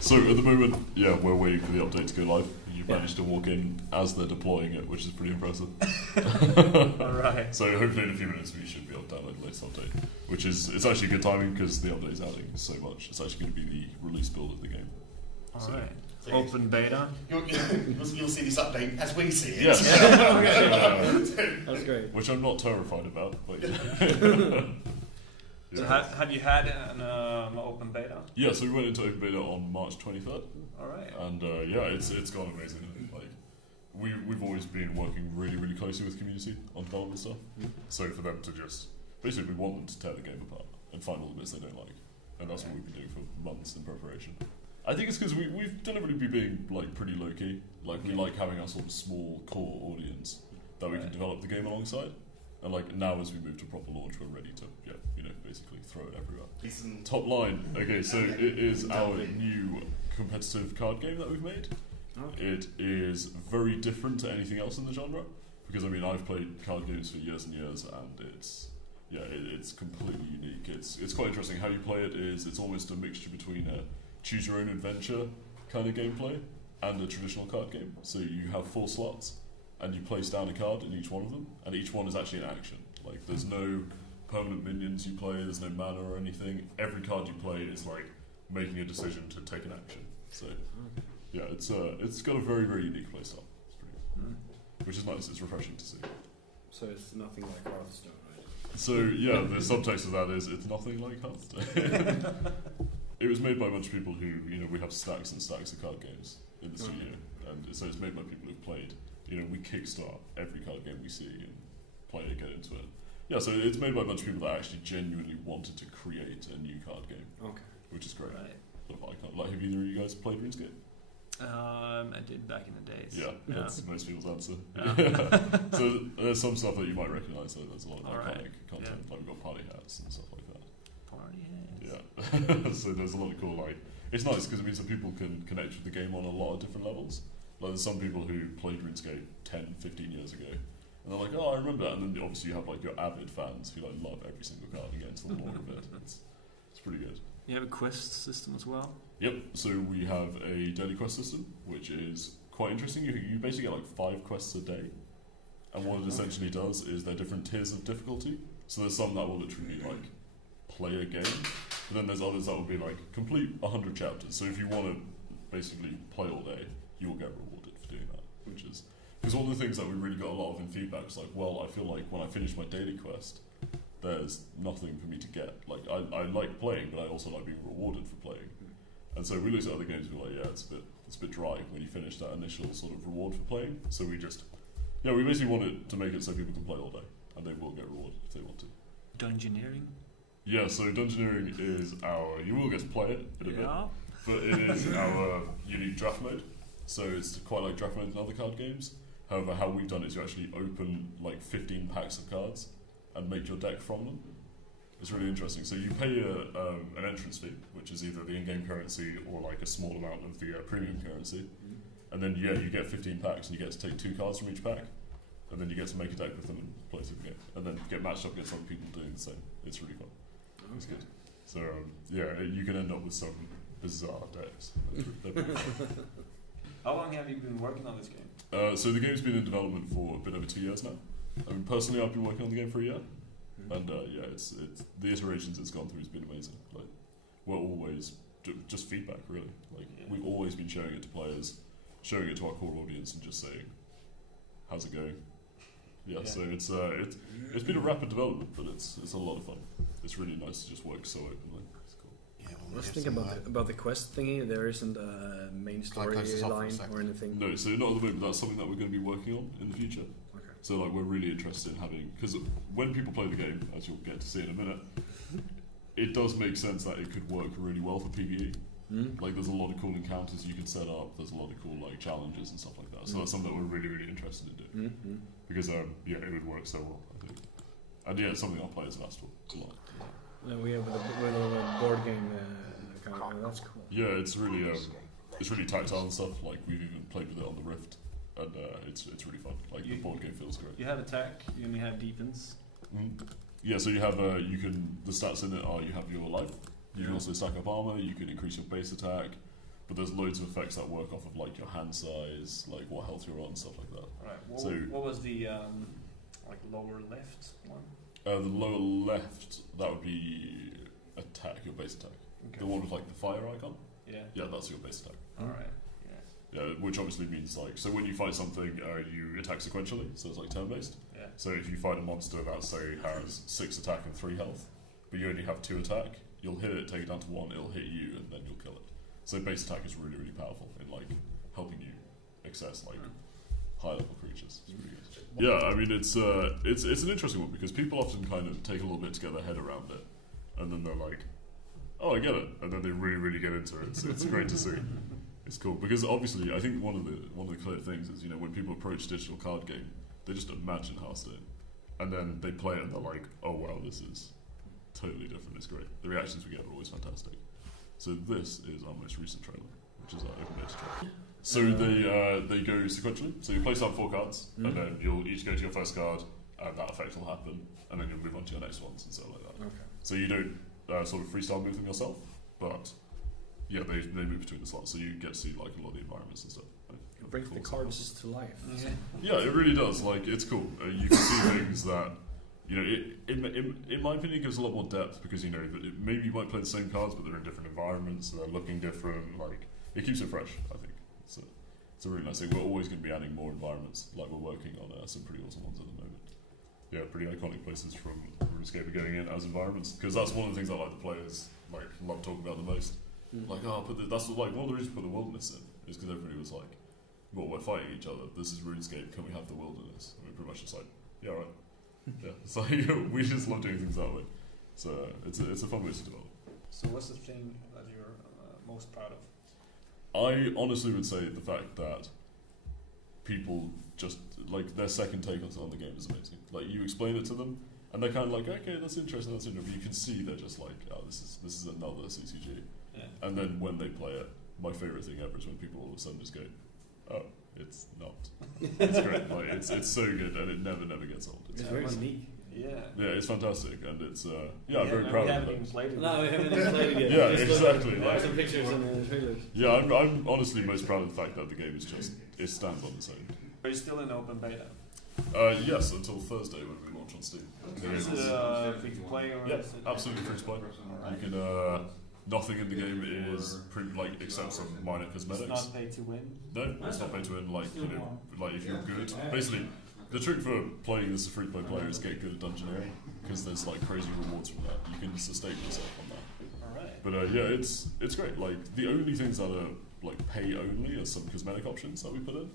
So at the moment, yeah, we're waiting for the update to go live. You managed to walk in as they're deploying it, which is pretty impressive. Alright. So hopefully in a few minutes we should be able to download the latest update, which is, it's actually good timing because the update's adding so much. It's actually going to be the release build of the game. Alright. So open beta. You'll see this update as we see it. Yes. That's great. Which I'm not terrified about, but So have you had an open beta? yeah, so we went into open beta on March 23rd. Alright. And yeah, it's gone amazing. Like we've always been working really closely with community on development stuff. So for them to just basically, we want them to tear the game apart and find all the bits they don't like, and that's what we've been doing for months in preparation. I think it's because we've deliberately been being like pretty low key. Like we like having our sort of small core audience that we can develop the game alongside. And like now, as we move to proper launch, we're ready to basically throw it everywhere. Top line. Okay, so it is our new competitive card game that we've made. Okay. It is very different to anything else in the genre because I mean I've played card games for years and years, and it's completely unique. It's quite interesting. How you play it is it's almost a mixture between a choose your own adventure kind of gameplay and a traditional card game. So you have 4 slots and you place down a card in each one of them, and each one is actually an action. Like there's no permanent minions you play, there's no mana or anything. Every card you play is like making a decision to take an action. So yeah, it's got a very unique playstyle. It's pretty good. Which is nice. It's refreshing to see. So it's nothing like Hearthstone, right? So yeah, the subtext of that is it's nothing like Hearthstone. It was made by a bunch of people who we have stacks and stacks of card games in the studio, and so it's made by people who've played. We kickstart every card game we see and play it, get into it. Yeah, so it's made by a bunch of people that actually genuinely wanted to create a new card game. Okay. Which is great. Right. Like, have either of you guys played Runescape? I did back in the days. Yeah, that's most people's answer. So there's some stuff that you might recognise. So there's a lot of iconic content, like we've got party hats and stuff like that. Party hats. Yeah. So there's a lot of cool it's nice because it means that people can connect with the game on a lot of different levels. Like there's some people who played RuneScape 10, 15 years ago, and they're like, oh, I remember that. And then obviously you have like your avid fans who like love every single card and get into the lore of it. It's pretty good. You have a quest system as well? Yep. So we have a daily quest system, which is quite interesting. You basically get like 5 quests a day, and what it essentially does is they're different tiers of difficulty. So there's some that will literally be like play a game, but then there's others that will be like complete 100 chapters. So if you want to basically play all day, you will get rewarded for doing that, which is because one of the things that we really got a lot of in feedback is like, well, I feel like when I finish my daily quest, there's nothing for me to get. Like I like playing, but I also like being rewarded for playing. And so we looked at other games and we're like, yeah, it's a bit dry when you finish that initial sort of reward for playing. So we basically wanted to make it so people can play all day and they will get rewarded if they want to. Dungeoneering? Yeah, so Dungeoneering is you will get to play it in a bit, but it is our unique draft mode. So it's quite like draft mode in other card games. However, how we've done it is you actually open like 15 packs of cards and make your deck from them. It's really interesting. So you pay an entrance fee, which is either the in-game currency or like a small amount of the premium currency. And then you get 15 packs and you get to take 2 cards from each pack. And then you get to make a deck with them and play through the game. And then get matched up against other people doing the same. It's really fun. It's good. So you can end up with some bizarre decks. They're pretty fun. How long have you been working on this game? So the game's been in development for a bit over 2 years now. I mean, personally, I've been working on the game for a year. And it's the iterations it's gone through has been amazing. Like, we're always just feedback, really. Like, we've always been showing it to players, showing it to our core audience, and just saying, "How's it going?" Yeah. So it's been a rapid development, but it's a lot of fun. It's really nice to just work so openly. It's cool. Yeah, let's think about the quest thingy. There isn't a main story line or anything. No, so not at the moment. That's something that we're going to be working on in the future. So like we're really interested in having, because when people play the game, as you'll get to see in a minute, it does make sense that it could work really well for PvE. Like there's a lot of cool encounters you could set up. There's a lot of cool like challenges and stuff like that. So that's something that we're really interested in doing because it would work so well, I think. And it's something our players have asked for a lot. We have a board game kind of, that's cool. Yeah, it's really tactile and stuff. Like we've even played with it on the Rift. And it's really fun. Like the board game feels great. You have attack. You only have defense. Yeah, so you have the stats in it are you have your life, You can also stack up armor. You can increase your base attack. But there's loads of effects that work off of like your hand size, like what health you're on, stuff like that. Right. What was the like lower left one? The lower left, that would be attack, your base attack. Okay. The one with like the fire icon. Yeah. Yeah, that's your base attack. All right. Yeah, which obviously means like, so when you fight something, you attack sequentially, so it's like turn-based. Yeah. So if you fight a monster that, say, has 6 attack and 3 health, but you only have 2 attack, you'll hit it, take it down to 1, it'll hit you, and then you'll kill it. So base attack is really, really powerful in like helping you access like high-level creatures. It's really good. Yeah, I mean it's an interesting one because people often kind of take a little bit to get their head around it, and then they're like, "Oh, I get it," and then they really, really get into it. So it's great to see. It's cool because obviously I think one of the clear things is, you know, when people approach digital card game, they just imagine Hearthstone, and then they play it and they're like, "Oh wow, this is totally different. It's great." The reactions we get are always fantastic. So this is our most recent trailer, which is our open beta trailer. So they go sequentially. So you place out 4 cards, and then you'll each go to your first card, and that effect will happen, and then you'll move on to your next ones and stuff like that. Okay. So you don't sort of freestyle move them yourself, but yeah, they move between the slots, so you get to see like a lot of the environments and stuff. It brings the cards to life. Yeah, it really does. Like it's cool. You can see things that, you know, in my opinion, it gives a lot more depth because, you know, maybe you might play the same cards, but they're in different environments, so they're looking different. Like, it keeps it fresh, I think. It's a really nice thing. We're always going to be adding more environments. Like, we're working on some pretty awesome ones at the moment. Yeah, pretty iconic places from Runescape are getting in as environments, because that's one of the things I like the players like love talking about the most. Like, that's like one of the reasons we put the wilderness in is because everybody was like, "Well, we're fighting each other. This is Runescape. Can we have the wilderness?" And we're pretty much just like, "Yeah, right." Yeah, it's like we just love doing things that way. So it's a fun way to develop. So what's the thing that you're most proud of? I honestly would say the fact that people just like their second take on the game is amazing. Like you explain it to them, and they're kind of like, "Okay, that's interesting. That's interesting." But you can see they're just like, "Oh, this is another CCG." Yeah. And then when they play it, my favorite thing ever is when people all of a sudden just go, "Oh, it's not." It's great. Like it's so good, and it never gets old. It's very unique. Yeah. Yeah, it's fantastic, and it's I'm very proud we of haven't it. even played it. No, we haven't even played it yet. Yeah, Just exactly. Like some pictures and the trailers. Yeah, I'm honestly most proud of the fact that the game is just it stands on its own. Are you still in open beta? Yes, until Thursday when we launch on Steam. Is it free to play or? Yeah, is it absolutely free to play. You can nothing in the game is except some minor cosmetics. It's not pay to win. No, it's not pay to win. Like, you know, like if you're good, basically, the trick for playing as a free-to-play player is get good at dungeoneering because there's like crazy rewards from that. You can sustain yourself on that. Alright. But yeah, it's great. Like the only things that are like pay only are some cosmetic options that we put in.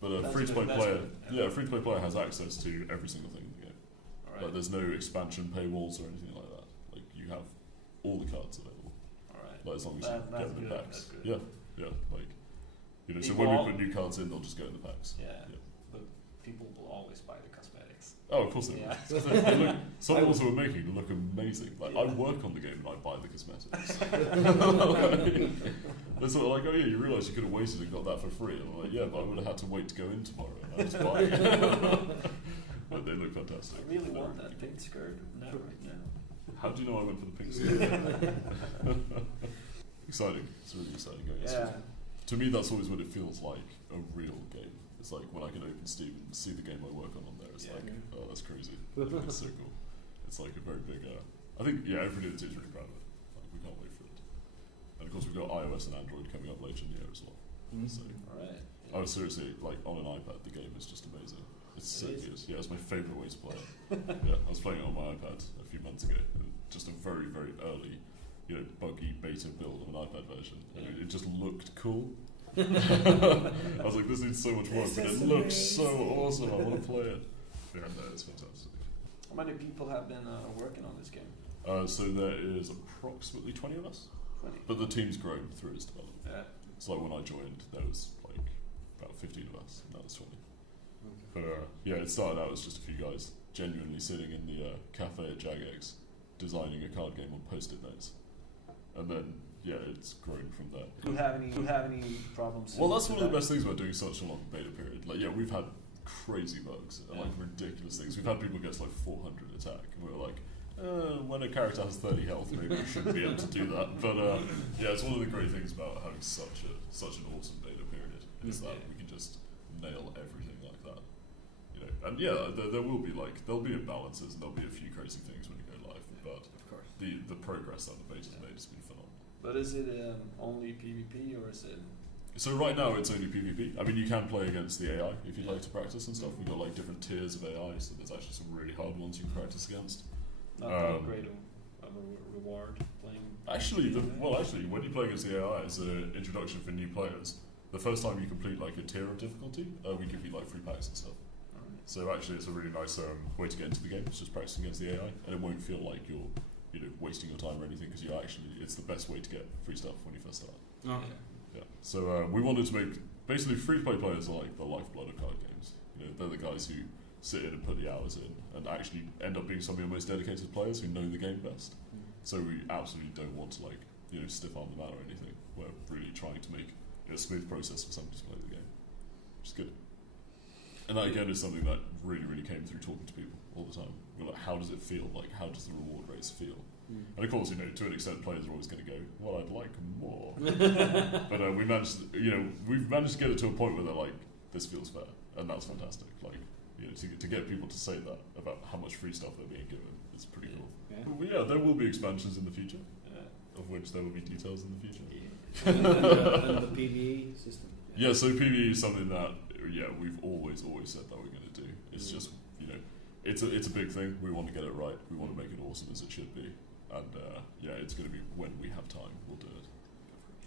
But a free-to-play player has access to every single thing in the game. Alright. Like there's no expansion paywalls or anything like that. Like you have all the cards available. Alright. Like as long as you That's get them in good, packs. that's good. Yeah. Like you know, so People when we put new cards in, they'll just go in the packs. Yeah. Yeah. But people will always buy the cosmetics. Oh, of course they Yeah. will. They look, some of the ones that we're making look amazing. Like I work on the game and I buy the cosmetics. They're sort of like, "Oh yeah, you realise you could have waited and got that for free." And I'm like, "Yeah, but I would have had to wait to go in tomorrow." And I was buying it. But they look fantastic. I really want that pink skirt. No, right now. How do you know I went for the pink skirt? Exciting. It's really exciting going. Yeah. To me, that's always what it feels like, a real game. It's like when I can open Steam and see the game I work on there, it's like, oh, that's crazy. It's so cool. It's like a very big, I think, everybody in the team's really proud of it. Like, we can't wait for it. And of course, we've got iOS and Android coming up later in the year as well. So, Alright. I was seriously, like, on an iPad, the game is just amazing. It's so good. Yeah, it's my favourite way to play it. Yeah, I was playing it on my iPad a few months ago. And just a very, very early, buggy beta build of an iPad version. And it just looked cool. I was like, this needs so much work, but it looks so awesome. I want to play it. Yeah, no, it's fantastic. How many people have been working on this game? So there is approximately 20 of us, 20. but the team's grown through its development. Yeah. So like when I joined, there was like about 15 of us, and now there's 20. But it started out as just a few guys genuinely sitting in the cafe at Jagex, designing a card game on post-it notes, and then it's grown from there. Do you have any problems? Well, that's one of the best things about doing such a long beta period. Like, we've had crazy bugs and like ridiculous things. We've had people get to like 400 attack, and we were like, when a character has 30 health, maybe you shouldn't be able to do that. But yeah, it's one of the great things about having such an awesome beta period is that we can just nail everything like that. You know, and yeah, there will be there'll be imbalances and there'll be a few crazy things when you go live, but Of course. the progress that the beta's made has been phenomenal. But is it only PvP or is it? So right now it's only PvP. I mean, you can play against the AI if you'd like to practice and stuff. We've got like different tiers of AI, so there's actually some really hard ones you can practice against. Not that great of a reward playing. Actually, when you play against the AI as an introduction for new players, the first time you complete like a tier of difficulty, we give you like free packs and stuff. Alright. So actually, it's a really nice way to get into the game. It's just practicing against the AI, and it won't feel like you're wasting your time or anything because it's the best way to get free stuff when you first start. Okay. Yeah. So we wanted to make basically free-to-play players are like the lifeblood of card games. You know, they're the guys who sit in and put the hours in and actually end up being some of your most dedicated players who know the game best. So we absolutely don't want to stiff arm them out or anything. We're really trying to make a smooth process for somebody to play the game, which is good. And that again is something that really, really came through talking to people all the time. We're like, how does it feel? Like, how does the reward race feel? And of course, to an extent, players are always going to go, well, I'd like more. But we've managed to get it to a point where they're like, this feels fair, and that's fantastic. Like, to get people to say that about how much free stuff they're being given, it's pretty cool. Yeah. But yeah, there will be expansions in the future, of which there will be details in the future. And the PvE system. Yeah, so PvE is something that we've always said that we're going to do. It's just it's a big thing. We want to get it right. We want to make it awesome as it should be. And it's going to be when we have time, we'll do it.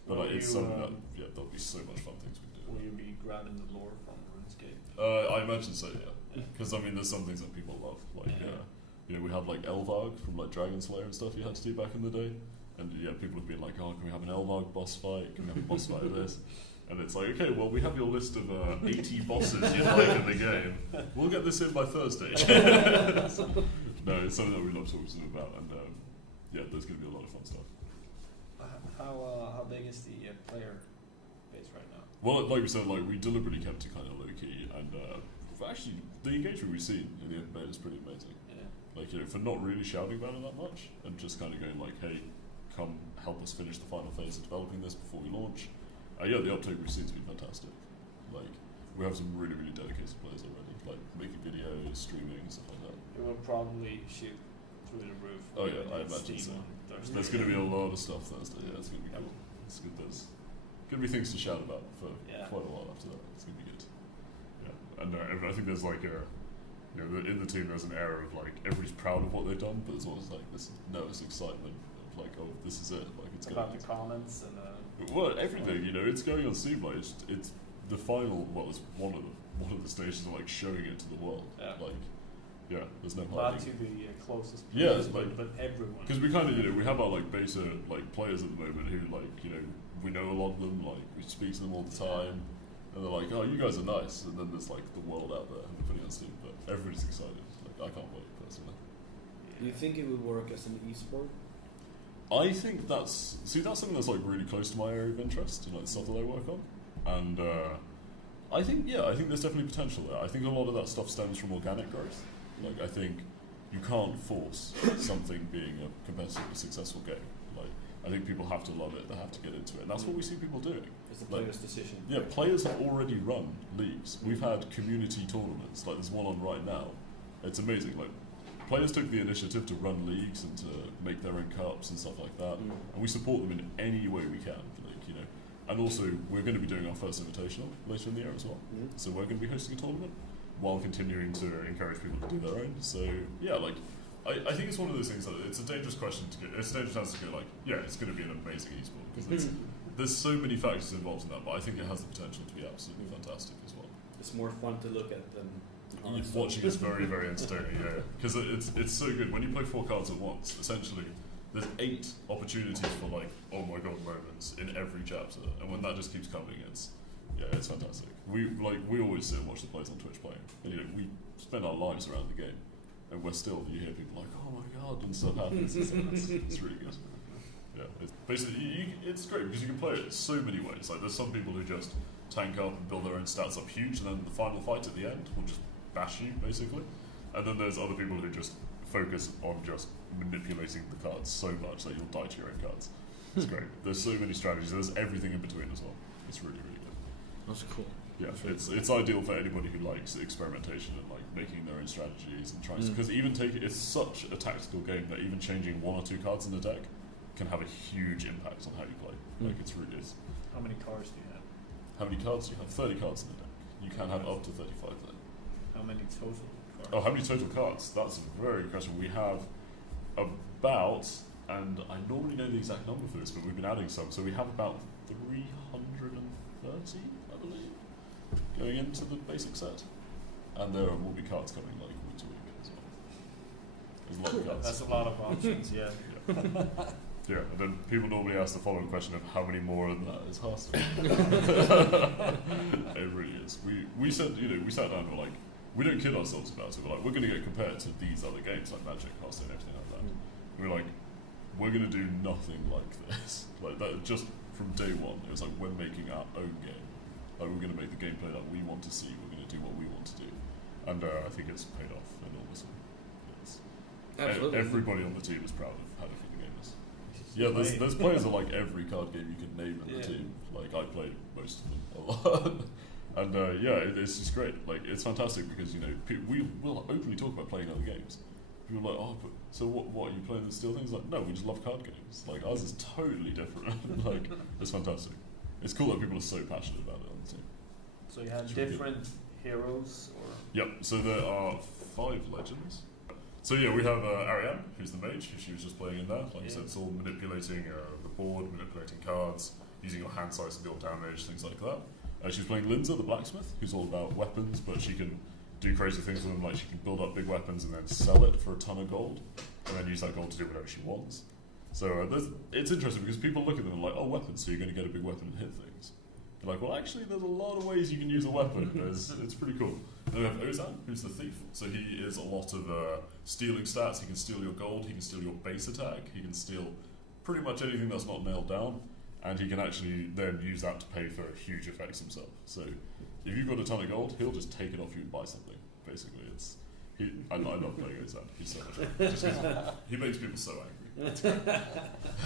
But it's something that there'll be so much fun things we can do. Will you be grabbing the lore from RuneScape? I imagine so, yeah. Because I mean, there's some things that people love, like we have like Elvarg from like Dragon Slayer and stuff you had to do back in the day, and people have been like, oh, can we have an Elvarg boss fight? Can we have a boss fight of this? And it's like, okay, well, we have your list of 80 bosses you like in the game. We'll get this in by Thursday. No, it's something that we love talking to them about, and there's going to be a lot of fun stuff. How big is the player base right now? Well, like we said, we deliberately kept it kind of low key, and actually, the engagement we've seen in the open beta is pretty amazing. Yeah. For not really shouting about it that much, and just kind of going like, hey, come help us finish the final phase of developing this before we launch. The uptake we've seen has been fantastic. We have some really, really dedicated players already, making videos, streaming, stuff like that. It will probably shoot through the roof. Oh yeah, I imagine so. There's going to be a lot of stuff Thursday. Yeah, it's going to be cool. It's good. There's going to be things to shout about for quite a while after that. It's going to be good. Yeah, and I think there's in the team there's an air of everybody's proud of what they've done, but there's always this nervous excitement of oh, this is it. It's about the comments and. Well, everything, it's going on Steam. It's the final. Well, it's one of the stations of showing it to the world. Yeah. There's no hiding. Not to the closest. Yeah, but everyone. Because we kind of we have our beta players at the moment who we know a lot of them. We speak to them all the time, and they're like, oh, you guys are nice. And then there's the world out there and we're putting it on Steam, but everybody's excited. I can't wait personally. Do you think it would work as an esport? I think that's something that's really close to my area of interest and the stuff that I work on, and I think there's definitely potential there. I think a lot of that stuff stems from organic growth. I think you can't force something being a competitively successful game. I think people have to love it, they have to get into it, and that's what we see people doing. It's the player's decision. Yeah, players have already run leagues. We've had community tournaments, there's one on right now. It's amazing. Players took the initiative to run leagues and to make their own cups and stuff like that, and we support them in any way we can. And also we're going to be doing our first invitational later in the year as well. So we're going to be hosting a tournament while continuing to encourage people to do their own. So I think it's one of those things that it's a dangerous question to get. It's a dangerous answer to go it's going to be an amazing esport because there's so many factors involved in that, but I think it has the potential to be absolutely fantastic as well. It's more fun to look at than. Watching is very, very entertaining, because it's so good. When you play 4 cards at once, essentially, there's 8 opportunities for oh my god moments in every chapter, and when that just keeps coming, it's fantastic. We always sit and watch the players on Twitch playing, and we spend our lives around the game, and you hear people oh my god, and stuff happens. It's really good. Yeah, it's great because you can play it so many ways. There's some people who just tank up and build their own stats up huge, and then the final fight at the end will just bash you, basically. And then there's other people who just focus on just manipulating the cards so much that you'll die to your own cards. It's great. There's so many strategies. There's everything in between as well. It's really, really good. That's cool. Yeah, it's ideal for anybody who likes experimentation and like making their own strategies and trying. Because it's such a tactical game that even changing 1 or 2 cards in the deck can have a huge impact on how you play. Like it's really is. How many cards do you have? How many cards do you have? 30 cards in the deck. You can have up to 35 then. How many total cards? Oh, how many total cards? That's a very good question. We have about, and I normally know the exact number for this, but we've been adding some. So we have about 330, I believe, going into the basic set. And there will be cards coming like week to week as well. There's a lot of cards. That's a lot of options, yeah. Yeah, and then people normally ask the following question of how many more than that is Hearthstone. It really is. We said, we sat down and we're like, we don't kid ourselves about it. We're like, we're going to get compared to these other games like Magic, Hearthstone, everything like that. We're like, we're going to do nothing like this. Like that, just from day one, it was like we're making our own game. Like we're going to make the gameplay that we want to see. We're going to do what we want to do, and I think it's paid off enormously. Absolutely. Everybody on the team is proud of how different the game is. Yeah, there's players that like every card game you can name in the team. Like I played most of them a lot. And it's just great. Like it's fantastic because we will openly talk about playing other games. People are like, oh, but so what are you playing the Steel things? Like, no, we just love card games. Like ours is totally different. Like it's fantastic. It's cool that people are so passionate about it on the team. So you have different heroes, or yep. So there are 5 legends. So yeah, we have Ariane, who's the mage. She was just playing in there. Like I said, it's all manipulating the board, manipulating cards, using your hand size to deal damage, things like that. She's playing Lindsay, the blacksmith, who's all about weapons, but she can do crazy things with them, like she can build up big weapons and then sell it for a ton of gold, and then use that gold to do whatever she wants. So it's interesting because people look at them and like, oh, weapons, so you're going to get a big weapon and hit things. You're like, well, actually, there's a lot of ways you can use a weapon. It's pretty cool. Then we have Ozan, who's the thief. So he is a lot of stealing stats. He can steal your gold, he can steal your base attack, he can steal pretty much anything that's not nailed down. And he can actually then use that to pay for huge effects himself. So if you've got a ton of gold, he'll just take it off you and buy something. Basically, I love playing Ozan. He's so much fun. He makes people so angry.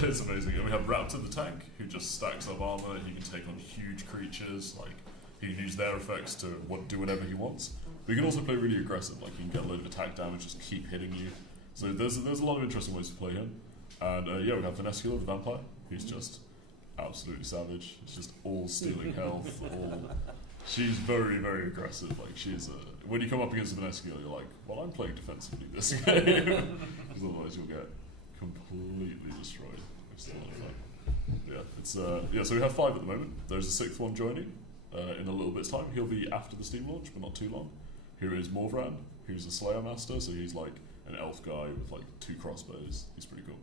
It's amazing. And we have Raptor the tank, who just stacks up armor. He can take on huge creatures. Like he can use their effects to do whatever he wants. But he can also play really aggressive. Like he can get a load of attack damage, just keep hitting you. So there's a lot of interesting ways to play him. And we have Venescula, the vampire, who's just absolutely savage. It's just all stealing health. She's very, very aggressive. Like she's when you come up against a Venescula, you're like, well, I'm playing defensively this game, because otherwise you'll get completely destroyed. It's a lot of fun. So we have 5 at the moment. There's a 6th one joining in a little bit's time. He'll be after the Steam launch, but not too long. Here is Morvran, who's a Slayer Master. So he's like an elf guy with like 2 crossbows. He's pretty cool.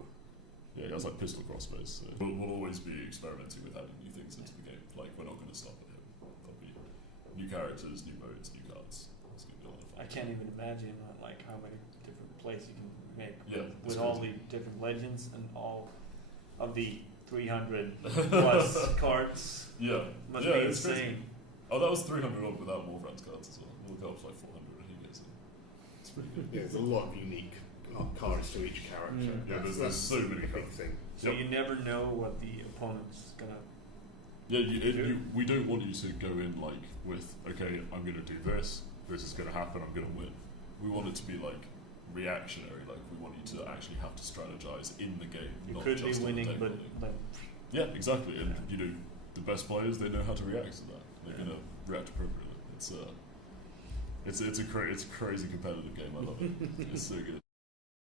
Yeah, he has like pistol crossbows. So we'll always be experimenting with adding new things into the game. Like we're not going to stop at him. There'll be new characters, new modes, new cards. It's going to be a lot of fun. I can't even imagine like how many different plays you can make with crazy. all the different legends and all of the 300 plus cards. Yeah, Must be it's insane. crazy. Oh, that was 300 odd without Morvran's cards as well. We'll go up to like 400 when he gets in. It's pretty good. Yeah, there's a lot of unique cards to each character. Yeah, there's so many big cards. thing. So you never know what the opponent's gonna. Yeah, we don't want you to go in like with, okay, I'm going to do this. This is going to happen. I'm going to win. We want it to be like reactionary. Like we want you to actually have to strategize in the game. You not could just be winning, on the but deck like. yeah, exactly. And the best players, they know how to react to that. They're going to react appropriately. It's a crazy competitive game. I love it. It's so good.